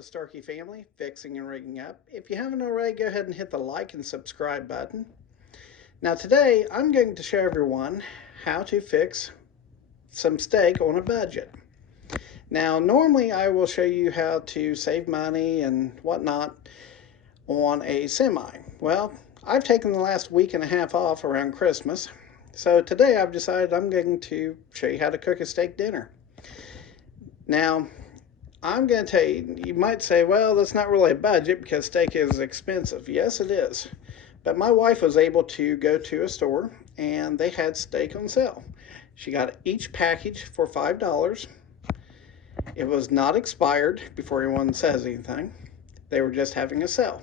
with Starkey Family, fixing and rigging up. If you haven't already, go ahead and hit the like and subscribe button. Now today, I'm going to show everyone how to fix some steak on a budget. Now normally I will show you how to save money and whatnot on a semi. Well, I've taken the last week and a half off around Christmas, so today I've decided I'm going to show you how to cook a steak dinner. Now, I'm going to tell you, you might say, well, that's not really a budget because steak is expensive. Yes, it is. But my wife was able to go to a store and they had steak on sale. She got each package for $5. It was not expired before anyone says anything. They were just having a sale.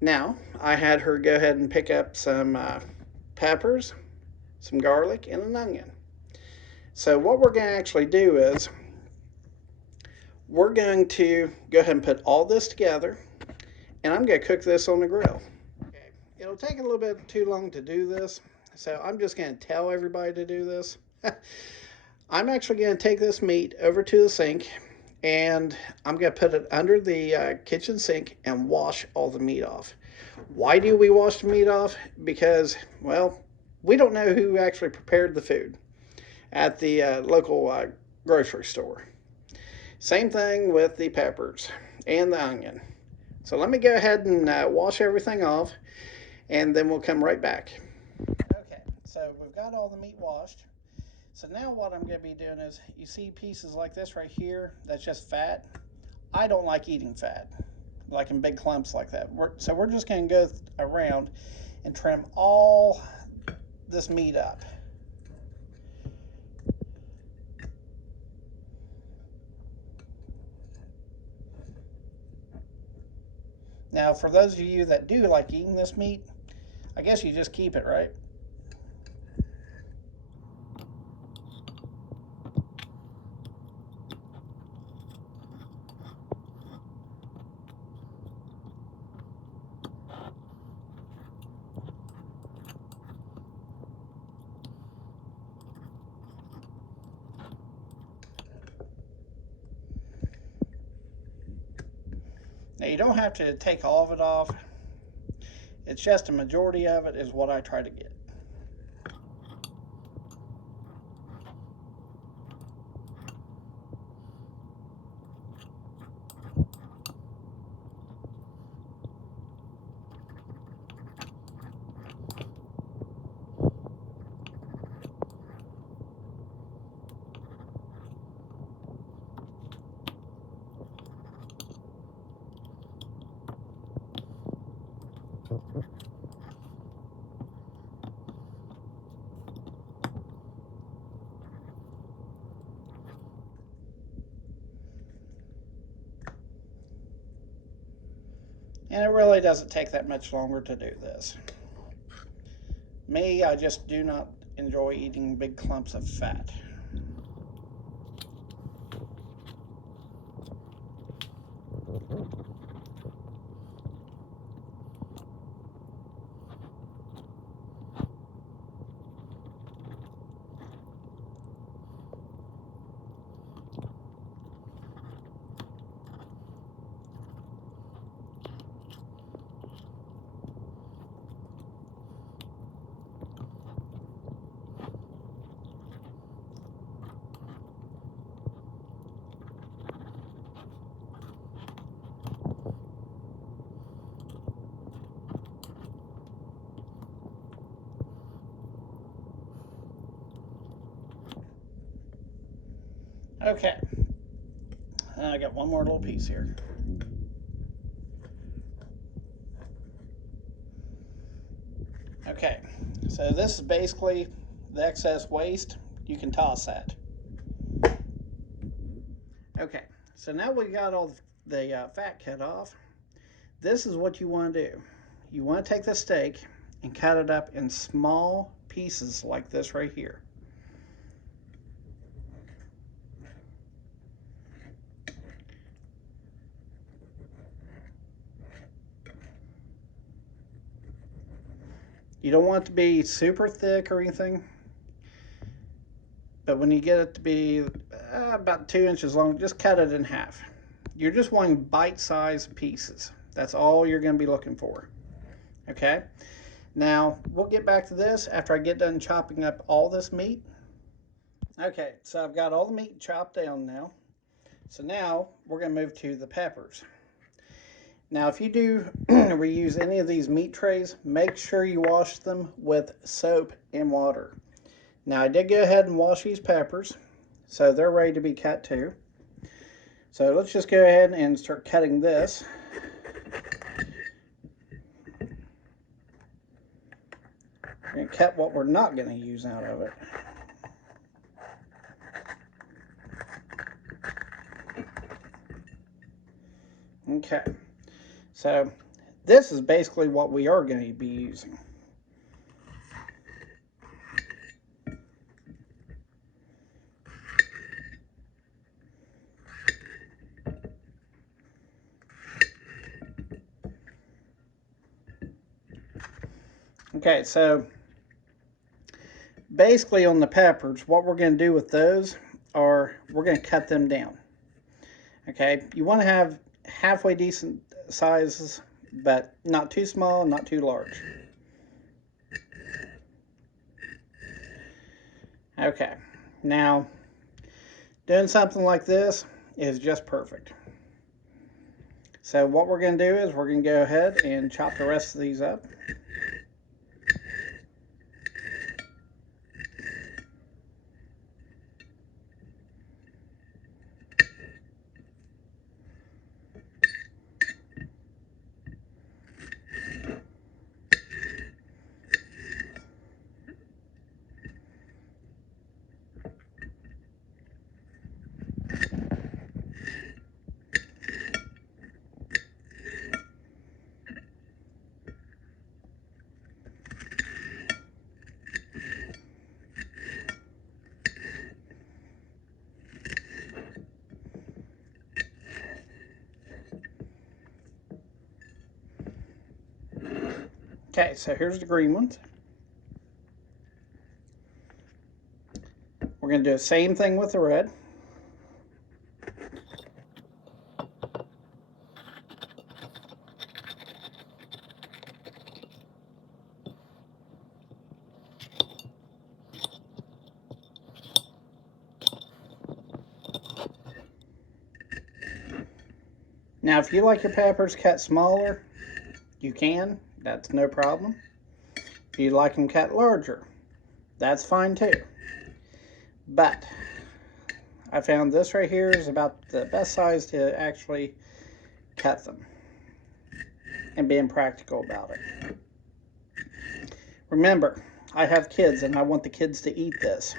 Now, I had her go ahead and pick up some peppers, some garlic, and an onion. So what we're going to actually do is we're going to go ahead and put all this together, and I'm going to cook this on the grill. Okay. It'll take a little bit too long to do this, so I'm just going to tell everybody to do this. I'm actually going to take this meat over to the sink, and I'm going to put it under the kitchen sink and wash all the meat off. Why do we wash the meat off? Because, well, we don't know who actually prepared the food at the local grocery store. Same thing with the peppers and the onion. So let me go ahead and wash everything off, and then we'll come right back. Okay, so we've got all the meat washed. So now what I'm going to be doing is, you see pieces like this right here, that's just fat. I don't like eating fat, like in big clumps like that. So we're just going to go around and trim all this meat up. Now, for those of you that do like eating this meat, I guess you just keep it, right? Now, you don't have to take all of it off. It's just a majority of it is what I try to get. And it really doesn't take that much longer to do this. Me, I just do not enjoy eating big clumps of fat. Okay, and I got one more little piece here. Okay, so this is basically the excess waste. You can toss that. Okay, so now we got all the fat cut off. This is what you want to do. You want to take the steak and cut it up in small pieces like this right here. You don't want it to be super thick or anything, but when you get it to be about 2 inches long, just cut it in half. you're just wanting bite-sized pieces. That's all you're going to be looking for. Okay? Now, we'll get back to this after I get done chopping up all this meat. Okay, so I've got all the meat chopped down now. So now we're going to move to the peppers. Now, if you do reuse any of these meat trays, make sure you wash them with soap and water. Now, I did go ahead and wash these peppers, so they're ready to be cut too. So let's just go ahead and start cutting this. We're going to cut what we're not going to use out of it. Okay, so this is basically what we are going to be using. Okay, so basically on the peppers, what we're going to do with those are we're going to cut them down. Okay, you want to have halfway decent sizes, but not too small, not too large. Okay, now doing something like this is just perfect. So what we're going to do is we're going to go ahead and chop the rest of these up. Okay, so here's the green ones. We're going to do the same thing with the red. Now, if you like your peppers cut smaller, you can. That's no problem. If you like them cut larger, that's fine too. But I found this right here is about the best size to actually cut them and being practical about it. Remember, I have kids and I want the kids to eat this.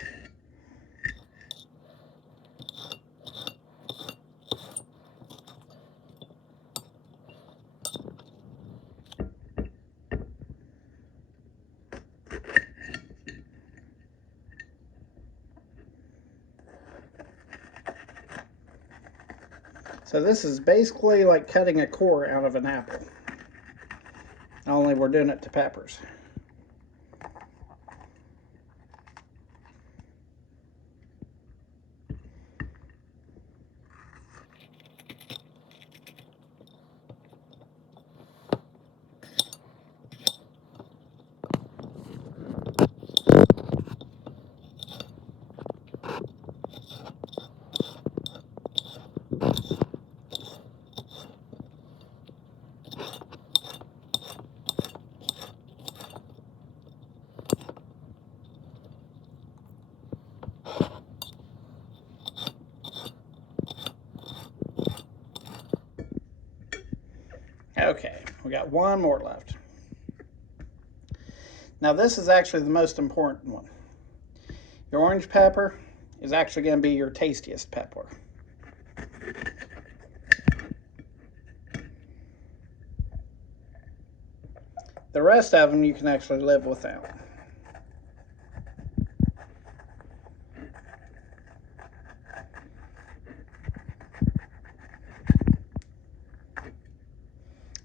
So this is basically like cutting a core out of an apple. Only we're doing it to peppers. Okay, we got one more left. Now this is actually the most important one. Your orange pepper is actually going to be your tastiest pepper. The rest of them you can actually live without.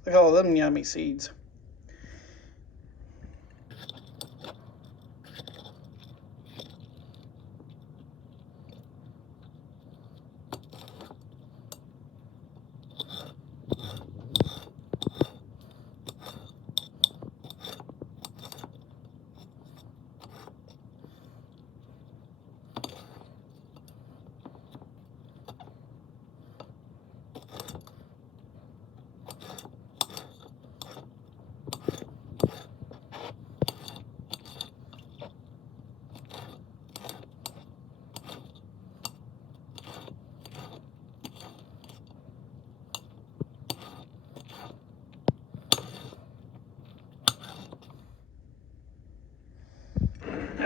Look at all them yummy seeds.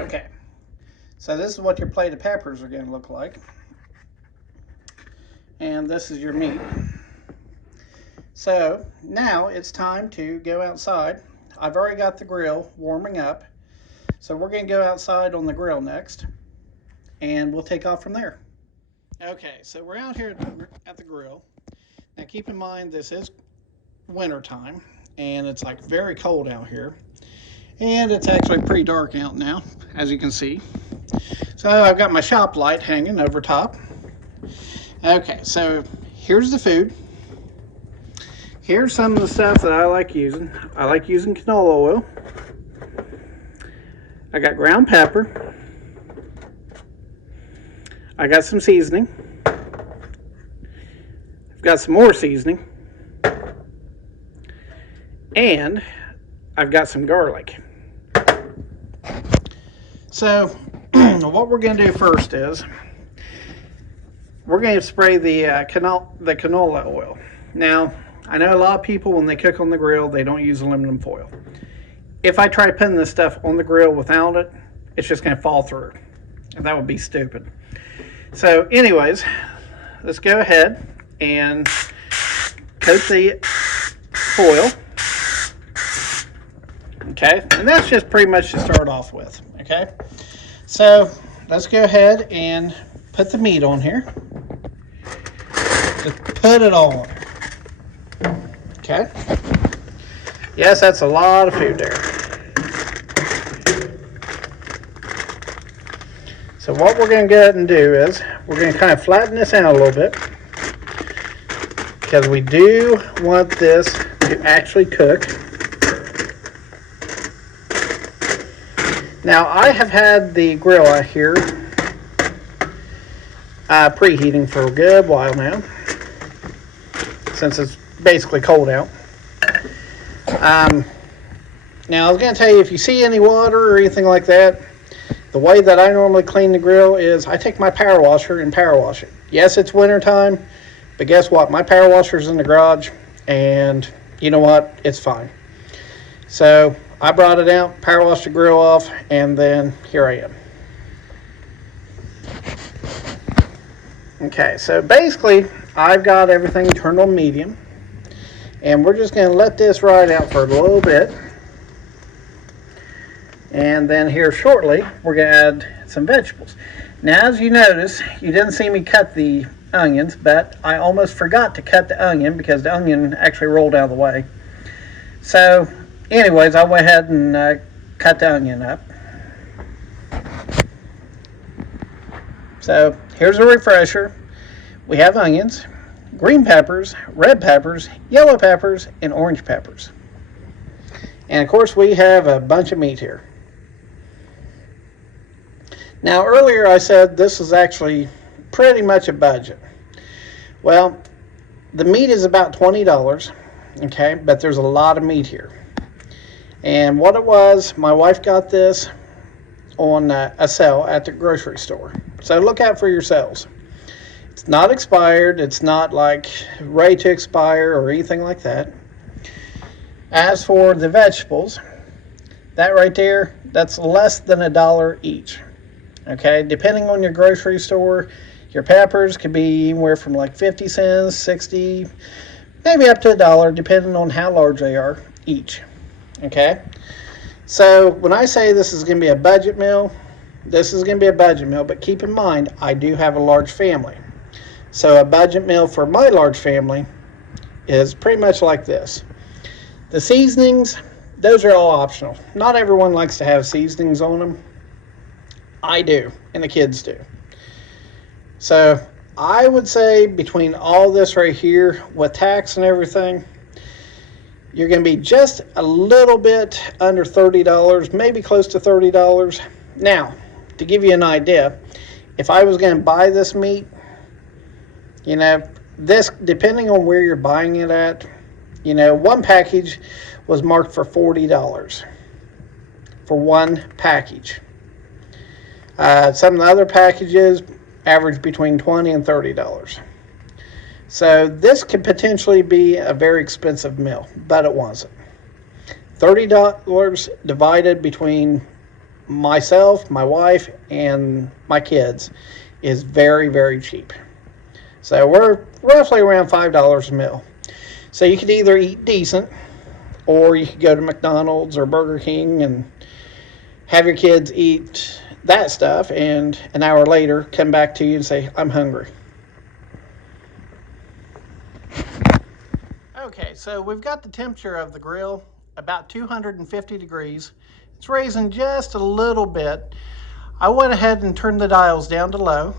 Okay, so this is what your plate of peppers are going to look like. And this is your meat. So now it's time to go outside. I've already got the grill warming up. So we're going to go outside on the grill next. And we'll take off from there. Okay, so we're out here at the grill. Now keep in mind this is winter time. And it's like very cold out here. And it's actually pretty dark out now, as you can see. So I've got my shop light hanging over top. Okay, so here's the food. Here's some of the stuff that I like using. I like using canola oil. I got ground pepper. I got some seasoning. I've got some more seasoning. And I've got some garlic. So what we're going to do first is we're going to spray the canola oil. Now, I know a lot of people, when they cook on the grill, they don't use aluminum foil. If I try putting this stuff on the grill without it, it's just going to fall through. And that would be stupid. So anyways, let's go ahead and coat the foil. Okay, and that's just pretty much to start off with. Okay, so let's go ahead and put the meat on here. Just put it all on there. Okay. Yes, that's a lot of food there. So what we're going to go ahead and do is we're going to kind of flatten this out a little bit, because we do want this to actually cook. Now, I have had the grill out here preheating for a good while now, since it's basically cold out. Now, I was going to tell you, if you see any water or anything like that, the way that I normally clean the grill is I take my power washer and power wash it. Yes, it's winter time, but guess what? My power washer's in the garage, and you know what? It's fine. So I brought it out, power washed the grill off, and then here I am. Okay, so basically I've got everything turned on medium, and we're just going to let this ride out for a little bit. And then here shortly we're going to add some vegetables. Now, as you notice, you didn't see me cut the onions, but I almost forgot to cut the onion because the onion actually rolled out of the way. So anyways, I went ahead and cut the onion up. So here's a refresher. We have onions, green peppers, red peppers, yellow peppers, and orange peppers. And of course we have a bunch of meat here. Now, earlier I said this is actually pretty much a budget. Well, the meat is about $20, okay, but there's a lot of meat here. And what it was, my wife got this on a sale at the grocery store. So look out for your sales. It's not expired. It's not like ready to expire or anything like that. As for the vegetables, that right there, that's less than $1 each. Okay, depending on your grocery store, your peppers could be anywhere from like 50 cents, 60, maybe up to $1, depending on how large they are each. Okay, so when I say this is going to be a budget meal, this is going to be a budget meal, but keep in mind, I do have a large family. So a budget meal for my large family is pretty much like this. The seasonings, those are all optional. Not everyone likes to have seasonings on them. I do, and the kids do. So I would say between all this right here, with tax and everything, you're going to be just a little bit under $30, maybe close to $30. Now, to give you an idea, if I was going to buy this meat, you know, this, depending on where you're buying it at, you know, one package was marked for $40 for one package. Some of the other packages average between $20 and $30. So this could potentially be a very expensive meal, but it wasn't. $30 divided between myself, my wife, and my kids is very, very cheap. So we're roughly around $5 a meal. So you could either eat decent, or you could go to McDonald's or Burger King and have your kids eat that stuff, and an hour later come back to you and say, I'm hungry. Okay, so we've got the temperature of the grill about 250 degrees. It's raising just a little bit. I went ahead and turned the dials down to low,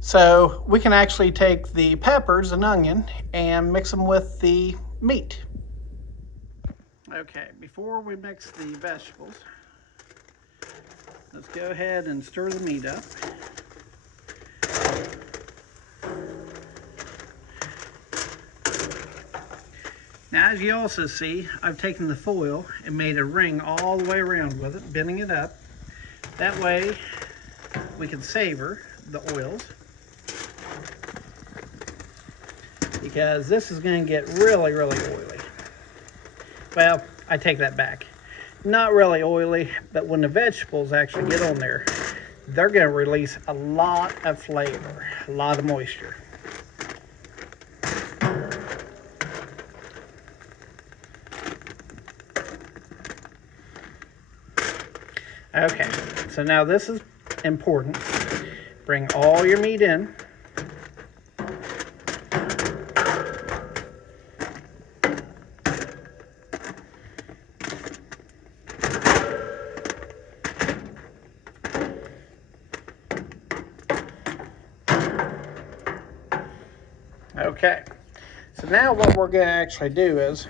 so we can actually take the peppers and onion and mix them with the meat. Okay, before we mix the vegetables, let's go ahead and stir the meat up. Now, as you also see, I've taken the foil and made a ring all the way around with it, bending it up. That way we can savor the oils, because this is going to get really, really oily. Well, I take that back. Not really oily, but when the vegetables actually get on there, they're going to release a lot of flavor, a lot of moisture. Okay, so now this is important. Bring all your meat in. Okay, so now what we're going to actually do is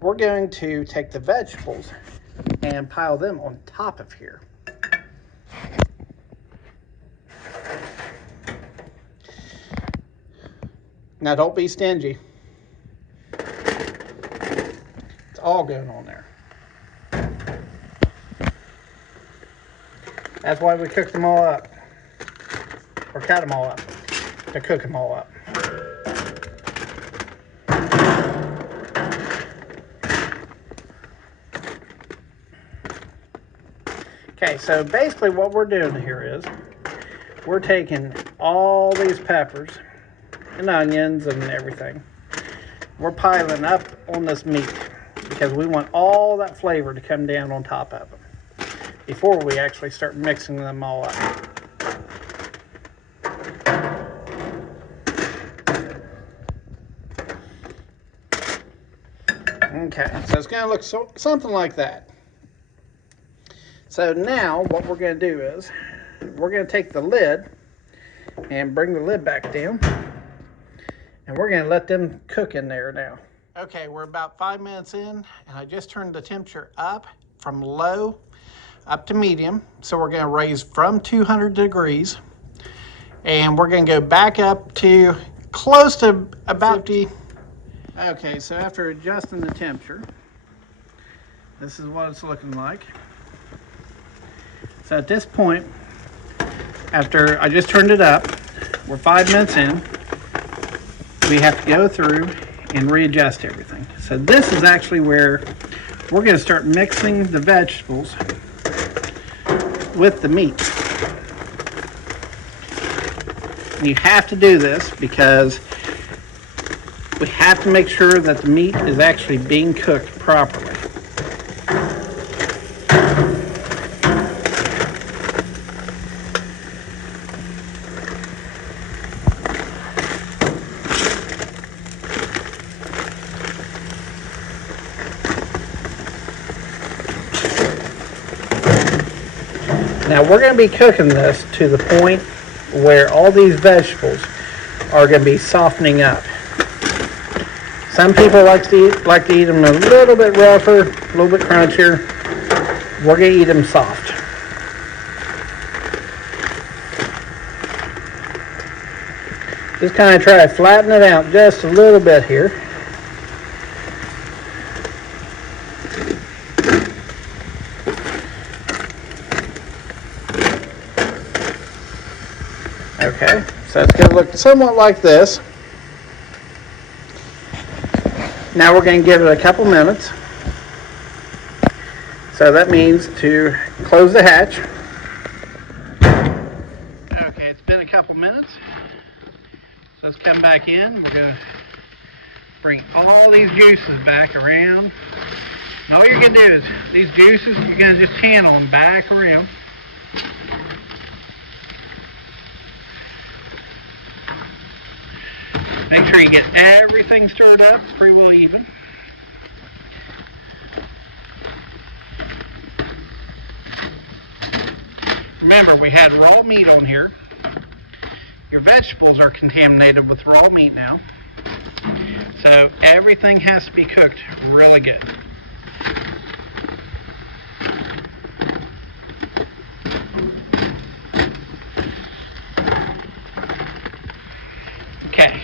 we're going to take the vegetables and pile them on top of here. Now don't be stingy. It's all going on there. That's why we cook them all up, or cut them all up, to cook them all up. Okay, so basically what we're doing here is we're taking all these peppers and onions and everything. We're piling up on this meat because we want all that flavor to come down on top of them before we actually start mixing them all up. Okay, so it's going to look something like that. So now what we're going to do is we're going to take the lid and bring the lid back down, and we're going to let them cook in there now. Okay, we're about 5 minutes in, and I just turned the temperature up from low up to medium. So we're going to raise from 200 degrees, and we're going to go back up to close to about 50. Okay, so after adjusting the temperature, this is what it's looking like. So at this point, after I just turned it up, we're 5 minutes in, we have to go through and readjust everything. So this is actually where we're going to start mixing the vegetables with the meat. And you have to do this because we have to make sure that the meat is actually being cooked properly. Now we're going to be cooking this to the point where all these vegetables are going to be softening up. Some people like to eat them a little bit rougher, a little bit crunchier. We're going to eat them soft. Just kind of try to flatten it out just a little bit here. Okay, so it's going to look somewhat like this. Now we're going to give it a couple minutes. So that means to close the hatch. Okay, it's been a couple minutes. So let's come back in. We're going to bring all these juices back around. And all you're going to do is, these juices, you're going to just channel them back around. Make sure you get everything stirred up pretty well even. Remember, we had raw meat on here. Your vegetables are contaminated with raw meat now. So everything has to be cooked really good. Okay.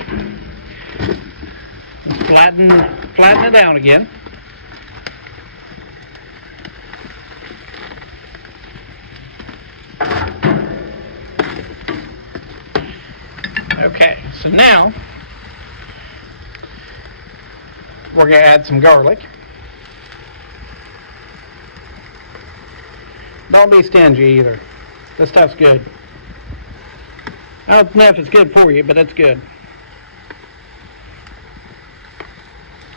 Flatten it down again. Okay, so now we're going to add some garlic. Don't be stingy either. This stuff's good. I don't know if it's good for you, but it's good.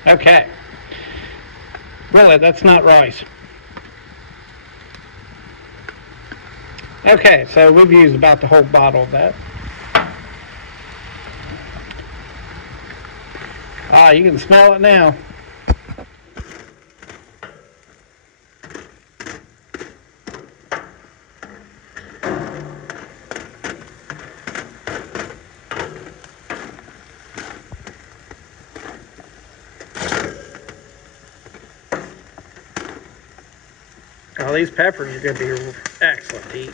Okay. Really, that's not rice. Okay, so we've used about the whole bottle of that. Ah, you can smell it now. Oh, these peppers are going to be excellent to eat.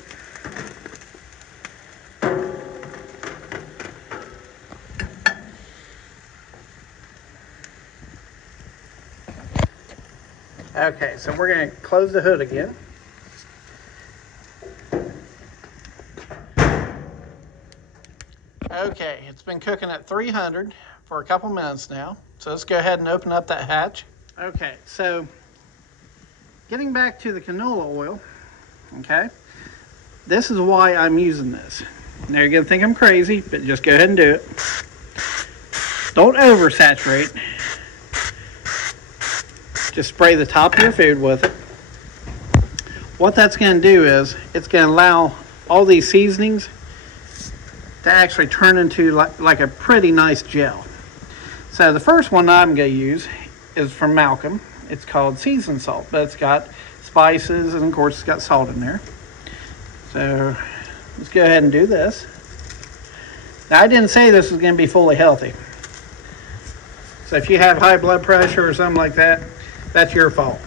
Okay, so we're going to close the hood again. Okay, it's been cooking at 300 for a couple minutes now. So let's go ahead and open up that hatch. Okay, so getting back to the canola oil, okay, this is why I'm using this. Now you're going to think I'm crazy, but just go ahead and do it. Don't oversaturate. Just spray the top of your food with it. What that's going to do is it's going to allow all these seasonings to actually turn into like a pretty nice gel. So the first one I'm going to use is from Malcolm. It's called seasoned salt, but it's got spices and of course it's got salt in there. So let's go ahead and do this. Now I didn't say this was going to be fully healthy. So if you have high blood pressure or something like that, that's your fault.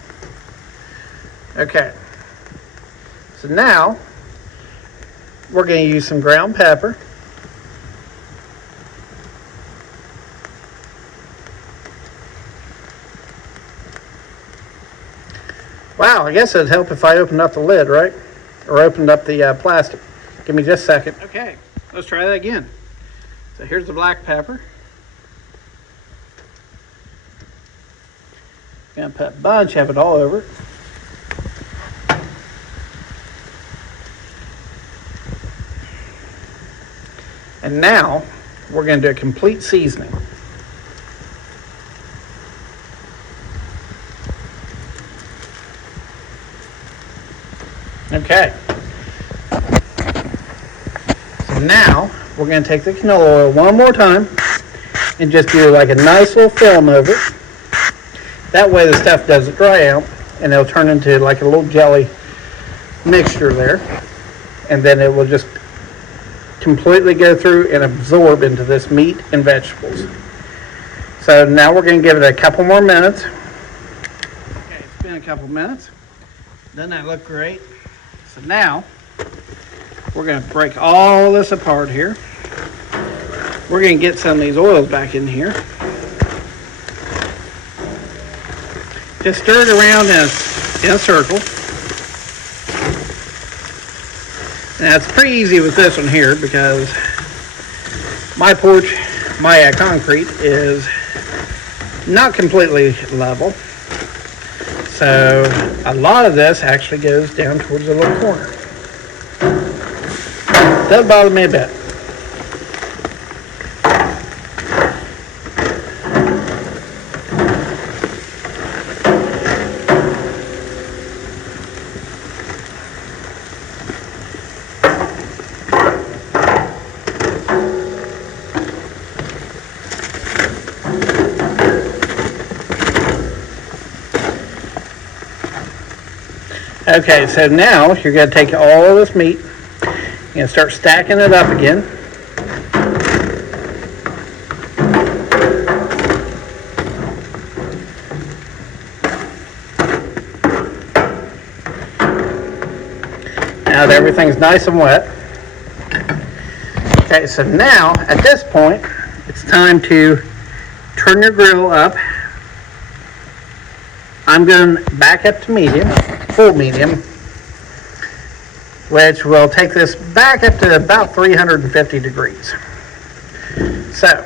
Okay. So now we're going to use some ground pepper. Wow, I guess it'd help if I opened up the lid, right? Or opened up the plastic. Give me just a second. Okay, let's try that again. So here's the black pepper. Gonna put a bunch of it all over it. And now we're going to do a complete seasoning. Okay. So now we're going to take the canola oil one more time and just do like a nice little film over it. That way the stuff doesn't dry out and it'll turn into like a little jelly mixture there. And then it will just completely go through and absorb into this meat and vegetables. So now we're going to give it a couple more minutes. Okay, it's been a couple minutes. Doesn't that look great? So now we're going to break all this apart here. We're going to get some of these oils back in here. Just stir it around in a circle. Now it's pretty easy with this one here because my porch, my concrete is not completely level. So a lot of this actually goes down towards the little corner. Doesn't bother me a bit. Okay, so now you're going to take all of this meat and start stacking it up again. Now that everything's nice and wet. Okay, so now at this point, it's time to turn your grill up. I'm going back up to medium, full medium, which will take this back up to about 350 degrees. So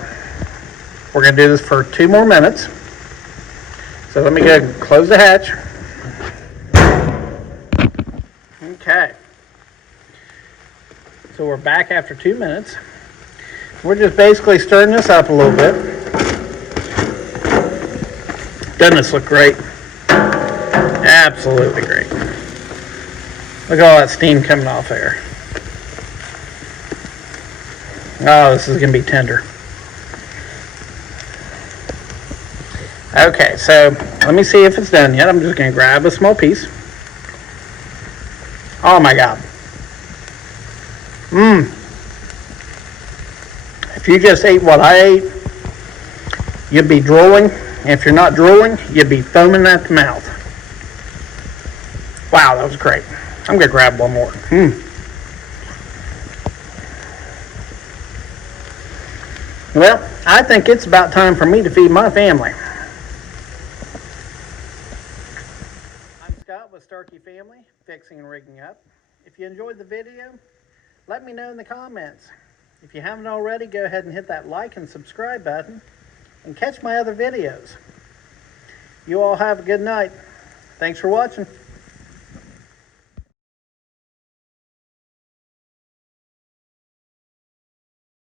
we're going to do this for 2 more minutes. So let me go and close the hatch. Okay. So we're back after 2 minutes. We're just basically stirring this up a little bit. Doesn't this look great? Absolutely great. Look at all that steam coming off there. Oh, this is going to be tender. Okay, so let me see if it's done yet. I'm just going to grab a small piece. Oh my God. If you just ate what I ate, you'd be drooling. And if you're not drooling, you'd be foaming at the mouth. Wow, that was great. I'm going to grab one more. Well, I think it's about time for me to feed my family. I'm Scott with Starkey Family, Fixing and Rigging Up. If you enjoyed the video, let me know in the comments. If you haven't already, go ahead and hit that like and subscribe button and catch my other videos. You all have a good night. Thanks for watching.